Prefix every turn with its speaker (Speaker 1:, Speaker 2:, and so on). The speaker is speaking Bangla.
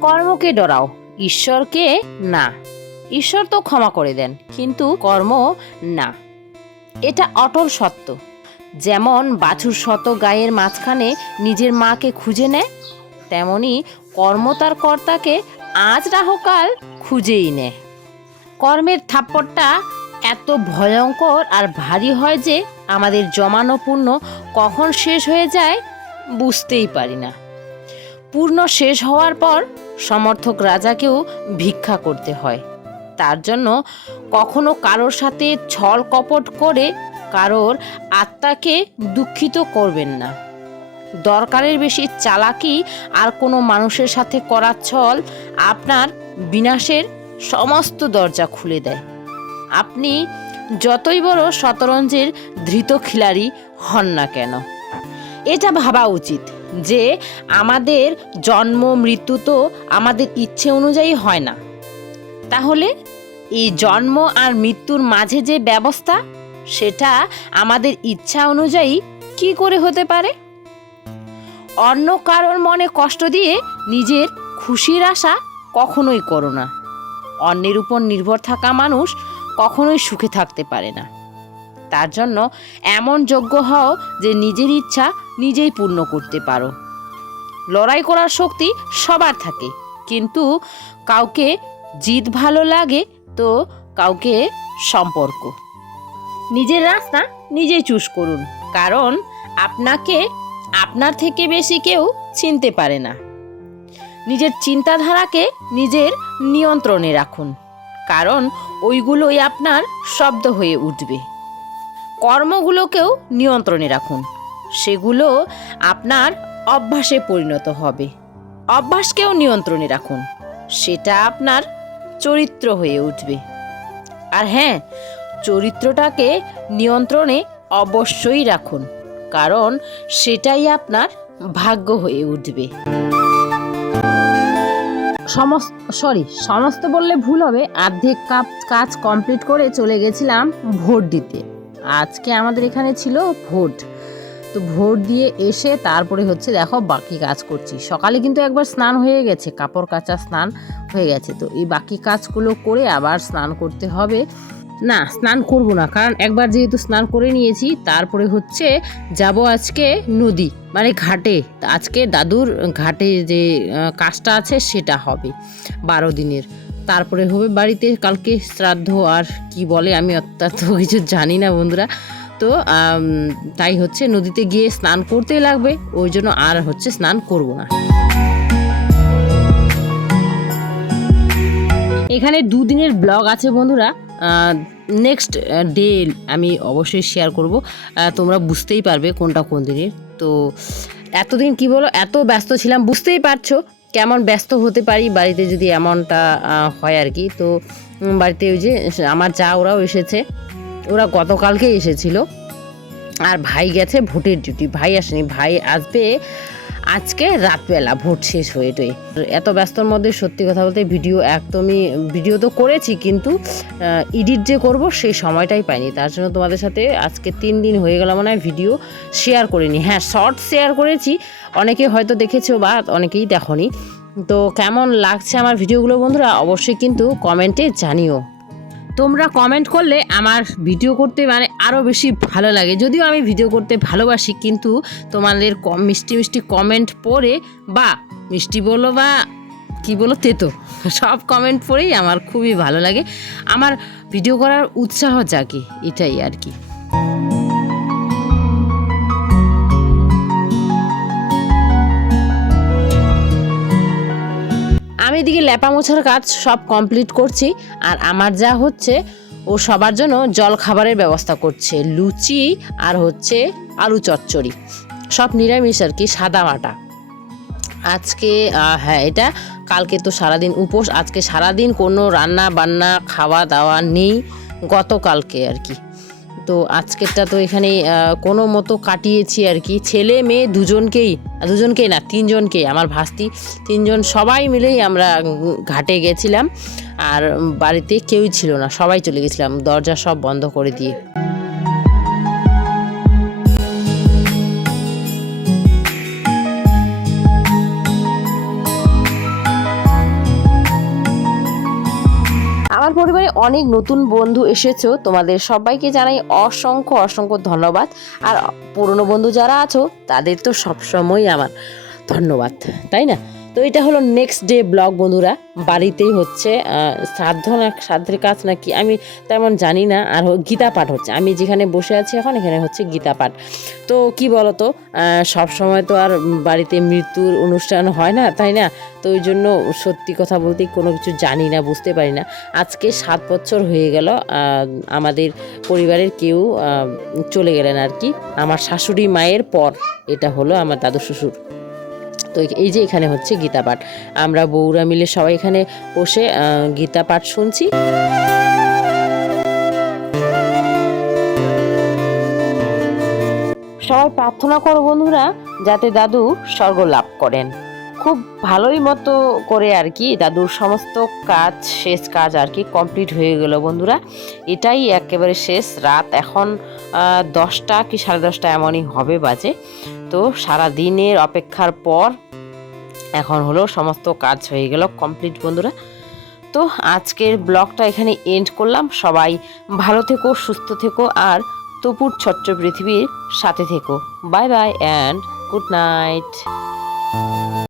Speaker 1: কর্মকে ডরাও, ঈশ্বরকে না। ঈশ্বর তো ক্ষমা করে দেন, কিন্তু কর্ম না। এটা অটল সত্য। যেমন বাছুর শত গায়ের মাঝখানে নিজের মাকে খুঁজে নেয়, তেমনি কর্ম তার কর্তাকে আজ রাহকাল খুঁজেই নেয়। কর্মের থাপ্পড়টা এত ভয়ঙ্কর আর ভারী হয় যে আমাদের জমানো পূর্ণ কখন শেষ হয়ে যায় বুঝতেই পারি না। পূর্ণ শেষ হওয়ার পর সমর্থক রাজাকেও ভিক্ষা করতে হয়। তার জন্য কখনো কারোর সাথে ছল কপট করে কারোর আত্মাকে দুঃখিত করবেন না। দরকারের বেশি চালাকি আর কোনো মানুষের সাথে করা ছল আপনার বিনাশের সমস্ত দরজা খুলে দেয়। আপনি যতই বড় শতরঞ্জের ধৃত খিলাড়ি হন না কেন। এটা ভাবা উচিত। যে আমাদের জন্ম, মৃত্যু তো আমাদের ইচ্ছে অনুযায়ী হয় না। তাহলে এই জন্ম আর মৃত্যুর মাঝে যে ব্যবস্থা, সেটা আমাদের ইচ্ছা অনুযায়ী কি করে হতে পারে? অন্য কারোর মনে কষ্ট দিয়ে নিজের খুশির আশা কখনোই করো না। অন্যের উপর নির্ভর থাকা মানুষ কখনোই সুখে থাকতে পারে না। তার জন্য এমন যোগ্য হও যে নিজের ইচ্ছা নিজেই পূর্ণ করতে পারো। লড়াই করার শক্তি সবার থাকে, কিন্তু কাউকে জিত ভালো লাগে তো কাউকে সম্পর্ক। নিজের রাস্তা নিজেই চুজ করুন, কারণ আপনাকে আপনার থেকে বেশি কেউ চিনতে পারে না। নিজের চিন্তাধারাকে নিজের নিয়ন্ত্রণে রাখুন, কারণ ওইগুলোই আপনার শব্দ হয়ে উঠবে। কর্মগুলোকেও নিয়ন্ত্রণে রাখুন। সেগুলো আপনার অভ্যাসে পরিণত হবে। অভ্যাসকেও নিয়ন্ত্রণে রাখুন। সেটা আপনার চরিত্র হয়ে উঠবে। আর হ্যাঁ চরিত্রটাকে নিয়ন্ত্রণে অবশ্যই রাখুন, কারণ সেটাই আপনার ভাগ্য হয়ে উঠবে। সমস্ত, সরি, সমস্ত বললে ভুল হবে। অর্ধেক কাপ কাজ কমপ্লিট করে চলে গেছিলাম ভোট দিতে। আজকে আমাদের এখানে ছিল ভোট। তো ভোট দিয়ে এসে তারপরে হচ্ছে দেখো বাকি কাজ করছি। সকালে কিন্তু একবার স্নান হয়ে গেছে, কাপড় কাচা স্নান হয়ে গেছে। তো এই বাকি কাজগুলো করে আবার স্নান করতে হবে। না, স্নান করব না, কারণ একবার যেহেতু স্নান করে নিয়েছি, তারপরে হচ্ছে যাব আজকে নদী মানে ঘাটে। আজকে দাদুর ঘাটে যে কাজটা আছে সেটা হবে, বারো দিনের। তারপরে হবে বাড়িতে কালকে শ্রাদ্ধ আর কি বলে আমি অত্যন্ত কিছু জানি না বন্ধুরা। তো তাই হচ্ছে নদীতে গিয়ে স্নান করতেই লাগবে, ওই জন্য আর হচ্ছে স্নান করব না। এখানে দুদিনের ব্লগ আছে বন্ধুরা। নেক্সট ডে আমি অবশ্যই শেয়ার করব। তোমরা বুঝতেই পারবে কোনটা কোন দিনের। তো, এতদিন কি বলো, এত ব্যস্ত ছিলাম, বুঝতেই পারছ। কেমন ব্যস্ত হতে পারি বাড়িতে যদি এমনটা হয় আর কি। তো বাড়িতে ওই যে আমার যা ওরাও এসেছে, ওরা গতকালকে এসেছিল। আর ভাই গেছে ভোটের ডিউটি ভাই আসেনি। ভাই আসবে আজকে রাতবেলা ভোট শেষ হয়ে টয়ে এত ব্যস্তর মধ্যে সত্যি কথা বলতে ভিডিও একদমই, ভিডিও তো করেছি কিন্তু এডিট যে করব সেই সময়টাই পাইনি। তার জন্য তোমাদের সাথে আজকে তিন দিন হয়ে গেল মনে ভিডিও শেয়ার করিনি। হ্যাঁ শর্ট শেয়ার করেছি, অনেকে হয়তো দেখেছ বা অনেকেই দেখনি। তো কেমন লাগছে আমার ভিডিওগুলো বন্ধুরা, অবশ্যই কিন্তু কমেন্টে জানিও। তোমরা কমেন্ট করলে আমার ভিডিও করতে মানে আরও বেশি ভালো লাগে। যদিও আমি ভিডিও করতে ভালোবাসি, কিন্তু তোমাদের কম মিষ্টি মিষ্টি কমেন্ট পড়ে বা মিষ্টি বলো বা কি বলো তেতো, সব কমেন্ট পড়েই আমার খুবই ভালো লাগে। আমার ভিডিও করার উৎসাহ জাগে, এটাই আর কি। আমি এদিকে ল্যাপা মোছার কাজ সব কমপ্লিট করছি, আর আমার যা হচ্ছে, ও সবার জন্য জল খাবারের ব্যবস্থা করছে। লুচি আর হচ্ছে আলু চচ্চড়ি। সব নিরামিষ আর কি, সাদা মাটা। আজকে হ্যাঁ এটা কালকে তো সারাদিন উপোস। আজকে সারাদিন কোনো রান্না বান্না খাওয়া দাওয়া নেই, গতকালকে আর কি। তো আজকেরটা তো এখানে কোনো মতো কাটিয়েছি আর কি। ছেলে, মেয়ে দুজনকেই দুজনকেই না, তিনজনকেই, আমার ভাস্তি, তিনজন সবাই মিলেই আমরা ঘাটে গেছিলাম। আর বাড়িতে কেউই ছিল না, সবাই চলে গেছিলাম, দরজা সব বন্ধ করে দিয়ে। পরিবারে অনেক নতুন বন্ধু এসেছ, তোমাদের সবাইকে জানাই অসংখ্য অসংখ্য ধন্যবাদ। আর পুরনো বন্ধু যারা আছো, তাদের তো সবসময় আমার ধন্যবাদ, তাই না? তো এটা হলো নেক্সট ডে ব্লগ বন্ধুরা। বাড়িতেই হচ্ছে শ্রাদ্ধ না, শ্রাদ্ধের কাজ নাকি, আমি তেমন জানি না। আর গীতা পাঠ হচ্ছে। আমি যেখানে বসে আছি এখন, এখানে হচ্ছে গীতা পাঠ। তো কি বলতো সব সময় তো আর বাড়িতে মৃত্যুর অনুষ্ঠান হয় না, তাই না? তো ওই জন্য সত্যি কথা বলতে কোনো কিছু জানি না, বুঝতে পারি না। আজকে সাত বছর হয়ে গেল আমাদের পরিবারের কেউ চলে গেলেন আর কি। আমার শাশুড়ি মায়ের পর, এটা হলো আমার দাদু শ্বশুর তো এই যে এখানে হচ্ছে গীতা পাঠ। আমরা বউরা মিলে সবাই এখানে বসে গীতা পাঠ শুনছি। সবাই প্রার্থনা করো বন্ধুরা, যাতে দাদু স্বর্গ লাভ করেন। খুব ভালোই মতো করে আর কি দাদুর সমস্ত কাজ, শেষ কাজ আর কি কমপ্লিট হয়ে গেল বন্ধুরা। এটাই একেবারে শেষ। রাত এখন দশটা কি সাড়ে দশটা এমনই হবে বাজে। তো সারা দিনের অপেক্ষার পর এখন হলো সমস্ত কাজ হয়ে গেল কমপ্লিট বন্ধুরা। তো আজকের ব্লগটা এখানে এন্ড করলাম। সবাই ভালো থেকো, সুস্থ থেকো আর তপুর ছত্র পৃথিবীর সাথে থেকো। Bye bye and good night